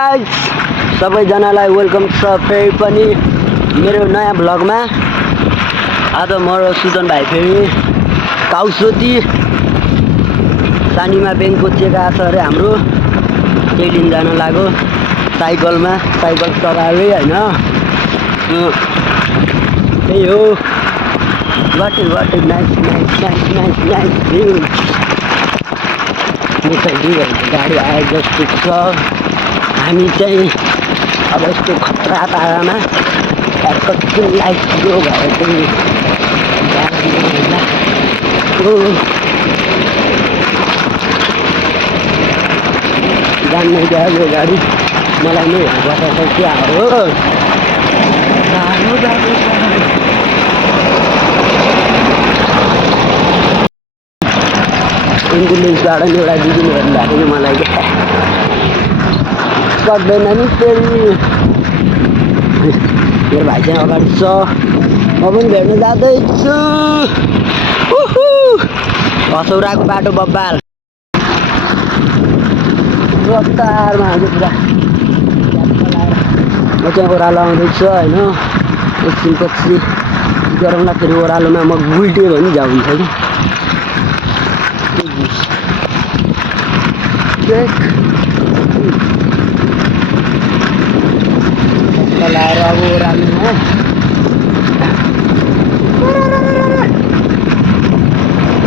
Guys सबैजनालाई welcome छ फेरि पनि मेरो नयाँ भ्लगमा। आज म र सुजन भाइ फेरि काउसोती सानीमा ब्याङ्कको चेक आएको छ अरे हाम्रो, त्यही दिन जान लाग्यो साइकलमा, साइकल चलाएरै होइन। त्यही हो, वाट नाइस भ्यू। गाडी आए जस्तो छ। हामी चाहिँ अब यस्तो खतरा पारामा कति लाइट गयो भएर चाहिँ जान्नै गयो गाडी, मलाई नै हेर्दा क्या हो। एम्बुलेन्सबाट नि एउटा दिदीले हेर्नु भएको थियो मलाई, सक्दैन नि फेरि। मेरो भाइ चाहिँ अगाडि छ, म पनि भेट्न जाँदैछु। हसौराको बाटो बब्बाल रफ्तारमा हाल्यो पुरा। म चाहिँ ओह्रालो आउँदैछु होइन, एकछिनपछि गरौँला। फेरि ओह्रालोमा म गुल्टियो भने जाउँ हुन्छ कि लाएर अब ओह्रालोमा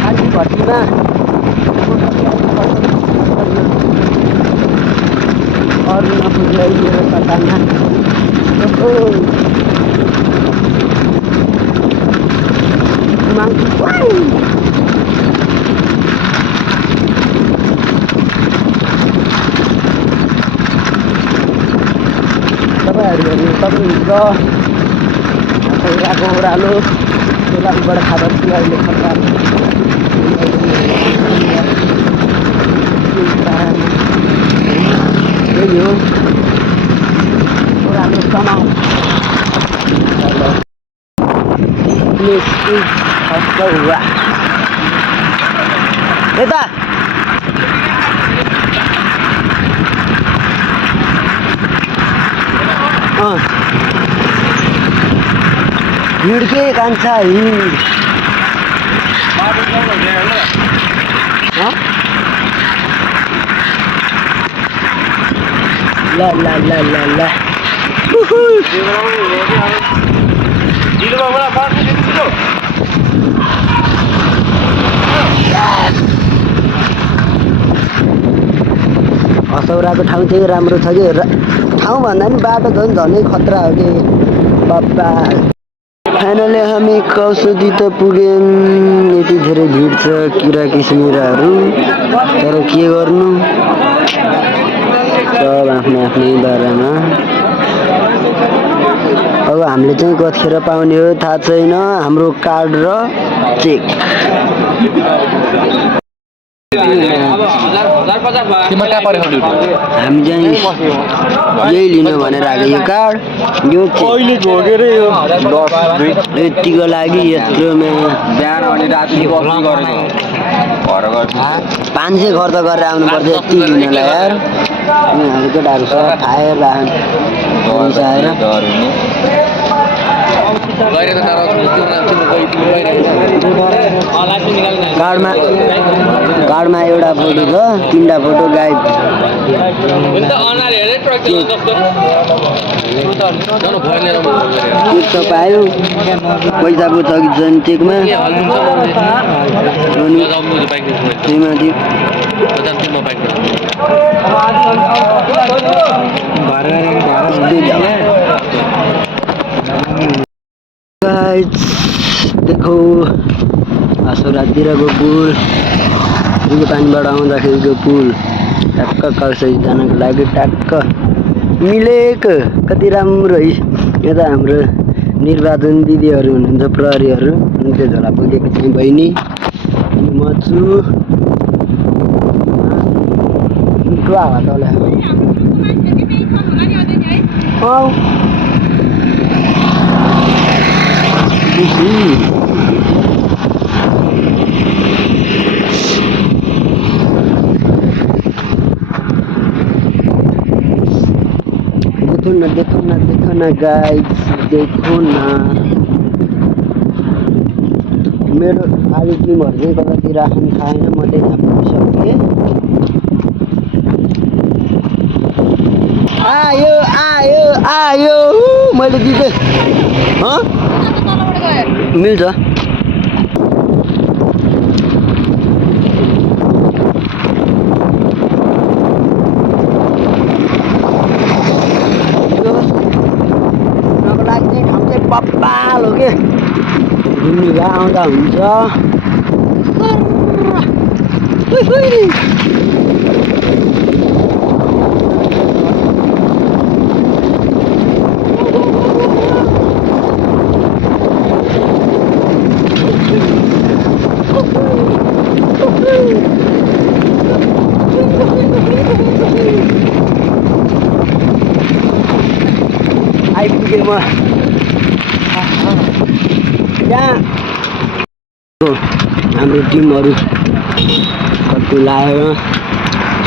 आधी भट्टीमा अरू नपुग्दैन कतामा। तपाईँहरू हेर्नु सक्नुहुन्छ हसौराको ओह्रालो, ओह्रालोबाट खाँदा अहिले खतरा त्यही हो ओह्रालो समाउ। हसौरा यता हिँड के कान्छा हिँड। ल ल ल ल ल हसौराको ठाउँ चाहिँ राम्रो छ कि, ठाउँ भन्दा पनि बाटो झन् झनै खतरा हो कि बाबा। फाइनली हामी काउसोती त पुग्यौँ। यति धेरै भिड छ, किरा किस्मिराहरू, तर के गर्नु, सब आफ्नो आफ्नै बारेमा। अब हामीले चाहिँ कतिखेर पाउने हो थाहा छैन, हाम्रो कार्ड र चेक। हामी चाहिँ यही लिनु भनेर आएको, यो कार्ड यो यतिको लागि यत्रोमा बिहान अनि राति 500 खर्च गरेर आउनु पर्छ यति लिनलाई यार। यिनीहरू केटाहरू सब खाएर कार्डमा एउटा फोटो छ, 3टा फोटो गायब। चेक पायो, पैसा पो छ कि छैन चेकमा, देखो हसौरातिरको पुल, रुखो पानीबाट आउँदाखेरिको पुल, टक्क काउसोती जानको लागि टक्क मिलेको। कति राम्रो है। यता हाम्रो निर्वाचन दिदीहरू हुनुहुन्छ, प्रहरीहरू, त्यो झोला पुगेको चाहिँ बहिनी, म छु। मिठो हावा चल्यो। देखो न गाइस, देखो न मेरो आइसक्रिमहरू चाहिँ कतातिर राख्नु खाएन, म त्यही थापिसकेँ। आयो आयो आयो मैले जितेँ। मिल्छ बब्बाल हो के घुम्ने आउँदा हुन्छ। आइपुगेँ म यहाँ। हाम्रो टिमहरू कति लाग्यो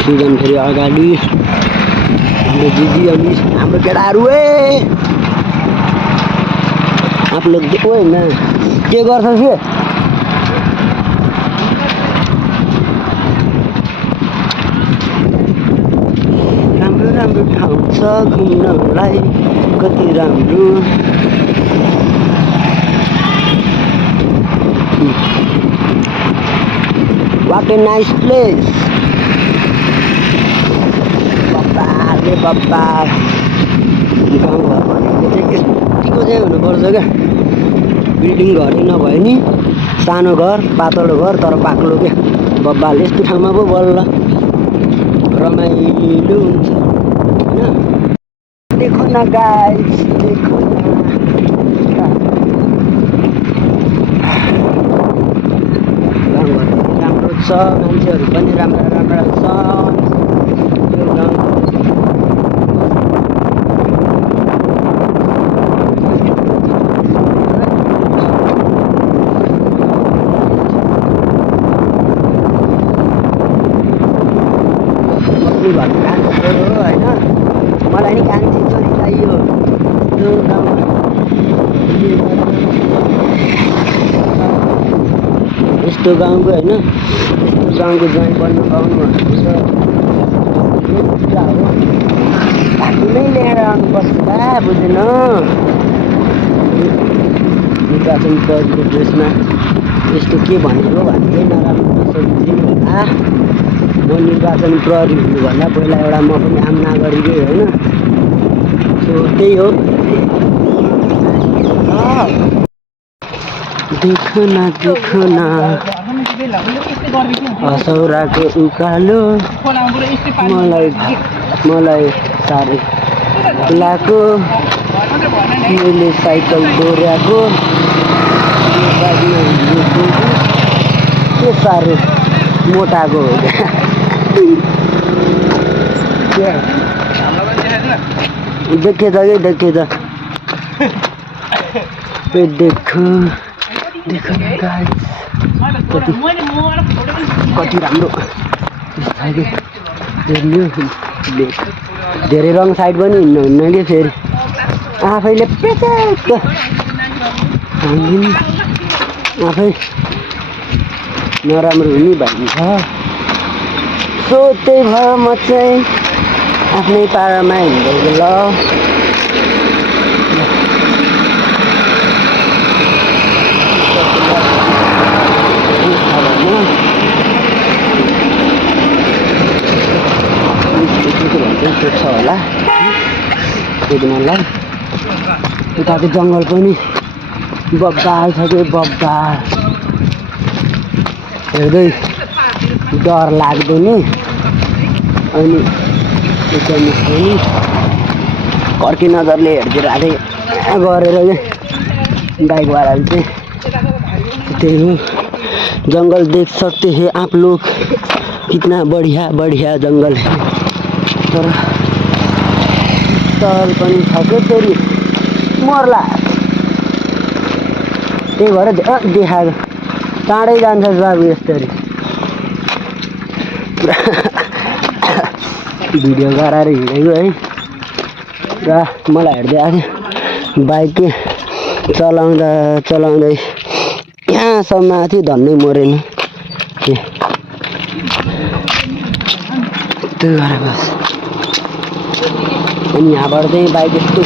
सिजन फेरि अगाडि। हाम्रो दिदी अनि हाम्रो केटाहरू आप लोग देखो होइन के गर्छ के राम्रो राम्रो ठाउँ छ घुम्नलाई कति राम्रो। What a nice place. बब्बा गाउँघर भनेको चाहिँ यतिको चाहिँ हुनुपर्छ क्या। बिल्डिङ घरै नभए नि सानो घर पातलो घर तर बाक्लो क्या बब्बाले। यस्तो ठाउँमा पो बल्ल रमाइलो हुन्छ होइन। देखो न गाइस, देखो न गाउँघर राम्रो छ, मान्छेहरू पनि राम्रा राम्रा छ। यो गाउँ भन्नु कान्छो हो होइन। मलाई नि कान्छी छोरी चाहियो यो गाउँमा। यस्तो गाउँको होइन, यस्तो गाउँको ज्वाइँ बन्नु पाउनु भनेको नै ल्याएर आउनुपर्छ बा, बुझेन। निर्वाचन प्रहरीको ड्रेसमा यस्तो के भनेको भन्दै नराम्रो नसोचिदिनु होला। म निर्वाचन प्रहरी हुनुभन्दा पहिला एउटा म पनि आम नागरिकै होइन। सो त्यही हो। देखो न हसौराको उकालो मलाई साह्रै खुलाको। मैले साइकल दोहोऱ्याएको के साह्रो मोटाको हो क्या। देखे त देखो गाइस कति राम्रो धेरै रङ साइड पनि हिँड्नुहुन्न कि फेरि आफैले पेचेक आफै नराम्रो हुने भन्छ। सो त्यही भएर म चाहिँ आफ्नै पारामा हिँड्दैछु ल। के छ होला बुझ्नलाई। उताको जङ्गल पनि बब्बाल छ कि बब्बाल, हेर्दै डर लाग्दो नि। अनि पनि कर्की नजरले हेरिदिरहेको थिएँ गरेर चाहिँ बाइकवालाले चाहिँ। त्यही हो, जंगल देख सकते हैं आप लोग, कितना बढ़िया बढ़िया जंगल है। तर तल पनि छ के फेरि मर्ला। त्यही भएर देखाएको टाढै जान्छस् बाबु यस्तरी। भिडियो गराएर हिँडेको है। र मलाई हेर्दै आएको बाइक चलाउँदा चलाउँदै यहाँसम्म आएको थियो धन्नै मरेन त्यो गरेर बस अनि यहाँबाट चाहिँ बाइक यस्तो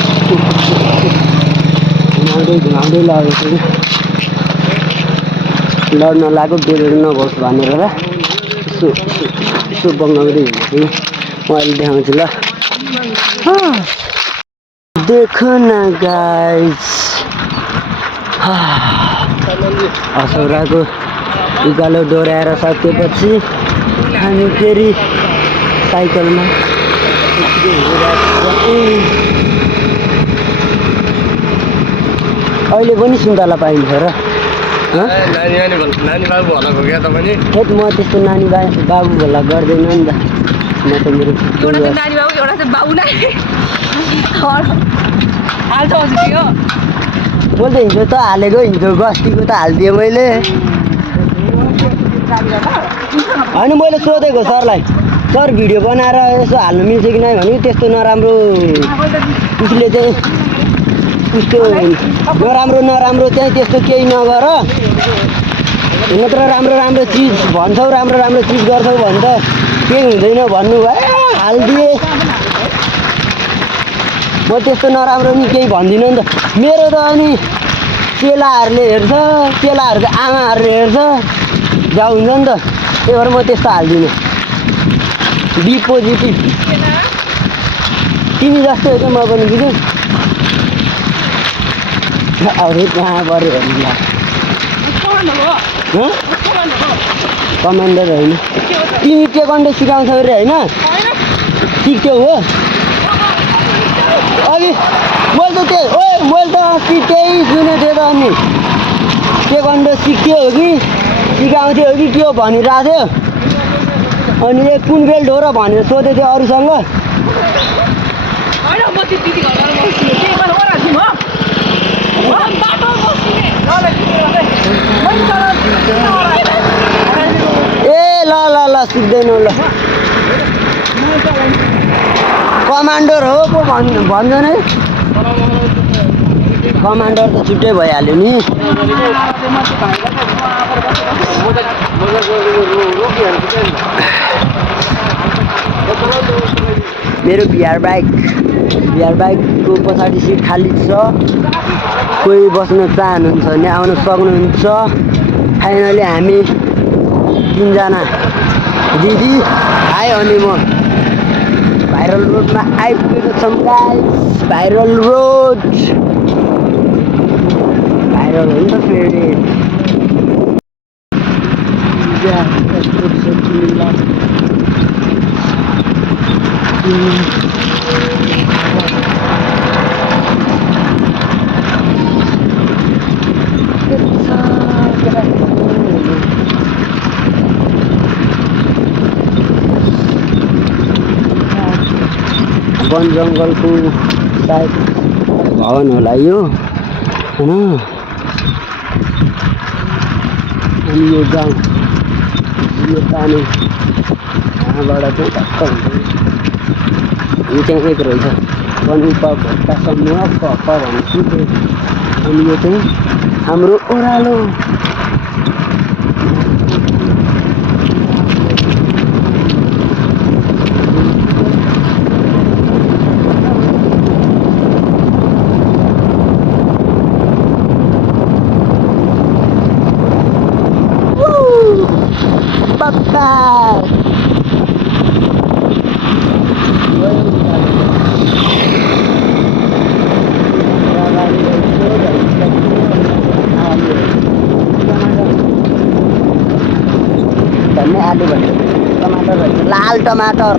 घुमाउँदै लगेको लड्न लाग्यो ब्रेकहरू नभोस् भनेर र यसो बङ्गाउँदै हिँडेको म अहिले देखाउँछु ल देखो न गाइस असौराको उकालो डोर्याएर सकेपछि हामी फेरि साइकलमा अहिले पनि सुन्तला पाइन्छ र नानी बाबु होला क्या तपाईँ हेत म त्यस्तो नानी बाबु होला गर्दैन नि त म त मेरो नानी बाबु एउटा चाहिँ बाबु नै हाल्छ हजुर यो मैले त हिजो त हालेको हिजो गस्तीको त हालिदिएँ मैले होइन मैले सोधेको सरलाई सर भिडियो बनाएर यसो हाल्नु मिल्छ कि नै भने त्यस्तो नराम्रो उसले चाहिँ उस्तो नराम्रो चाहिँ त्यस्तो केही नगर नत्र राम्रो चिज भन्छौ राम्रो चिज गर्छौ भने त केही हुँदैन भन्नुभयो हालिदिएँ म त्यस्तो नराम्रो नि केही भन्दिनँ नि त मेरो त अनि चेलाहरूले हेर्छ चेलाहरूको आमाहरूले हेर्छ जाउ हुन्छ नि त त्यही भएर म त्यस्तो हाल्दिनँ बी पोजिटिभ तिमी जस्तो हो क्या म पनि बुझ्यौ अब कहाँ पऱ्यो भने कमान्डर होइन तिमी टेक्वान्डो सिकाउँछौ अरे होइन सिक्थ्यौ हो अघि मैले त अस्ति त्यही सुनेको थिएँ त अनि टेक्वान्डो सिक्थ्यो हो कि सिकाउँथ्यो हो कि के हो भनिरहेको थियो अनि एक कुन बेल्ट हो र भनेर सोधेको थियो अरूसँग ए ल सिक्दैनौ ल कमान्डर हो पो भन्छ नै कमान्डर त छुट्टै भइहाल्यो नि मेरो बिआर बाइकको पछाडि सिट खाली छ कोही बस्न चाहनुहुन्छ भने आउन सक्नुहुन्छ फाइनली हामी 3 जना दिदी आयो अनि म भाइरल रोडमा आइपुगेको छौँ गाइस भाइरल रोड भाइरल हो नि त फेरि वन जङ्गलको सायद भवन होला यो होइन अनि यो गाउँ यो पानी यहाँबाट चाहिँ टक्क हुन्छ यो चाहिँ एक रहेछ पनिपभट्टा समूह पप भन्छु अनि यो चाहिँ हाम्रो ओह्रालो धन्य आलु भन्छ टमाटर भन्छ लाल टमाटर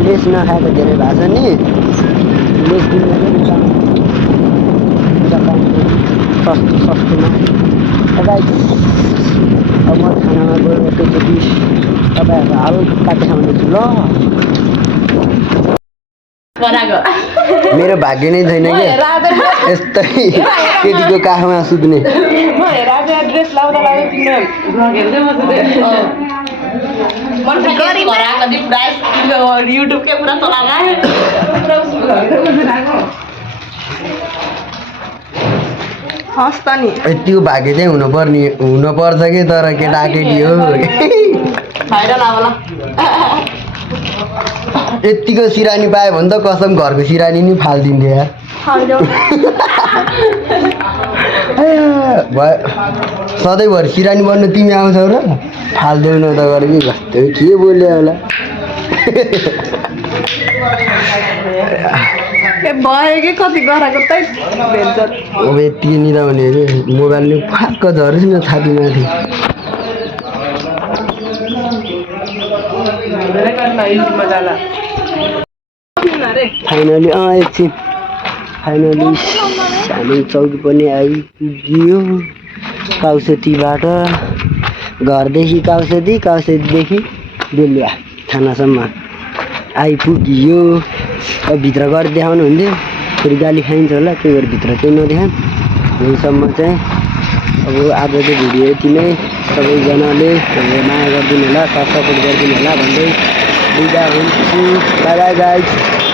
लेस नखाएको धेरै भएको छ नि लेस सस्तोमा अब म खानामा गएर एकैचोटि तपाईँहरूलाई हल्का देखाउनेछु ल बनाएको मेरो भाग्य नै छैन क्या राजा यस्तै केटीको काखमा सुत्ने म राजा ड्रेस लाउँदा लाउँदै तिम्रो भ्लगहरु चाहिँ म सुते गरिब आएको दि पुरा युट्युबकै पुरा चलाएको हस् त नि यतिको भाग्य चाहिँ हुनुपर्छ कि तर केटाकेटी हो भाइरल अब ल यतिको सिरानी पायो भने त कसम घरको सिरानी नि फालिदिन्थ्यो यार सधैँभरि सिरानी बन्नु तिमी आउँछौ र फालिदेऊ न त गरेको कस्तो के बोल्यो होला भयो कि कति गराएको त अब यति नि त भने अरे मोबाइलले फाक्क झरोस् न छातीमाथि फाइनली एकछिन फाइनली हामी चौकी पनि आइपुग्यो काउसेतीबाट घरदेखि काउसेती काउसेतीदेखि बेलुवा थानासम्म आइपुग्यो अब भित्र गएर देखाउनु हुन्थ्यो फेरि गाली खाइन्छ होला त्यही भएर भित्र चाहिँ नदेखाऊँ यहीँसम्म चाहिँ अब आजको भिडियो यति नै सबैजनाले माया गरिदिनु होला सपोर्ट गरिदिनु होला भन्दै बिदा हुन्छु बाई बाई गाइस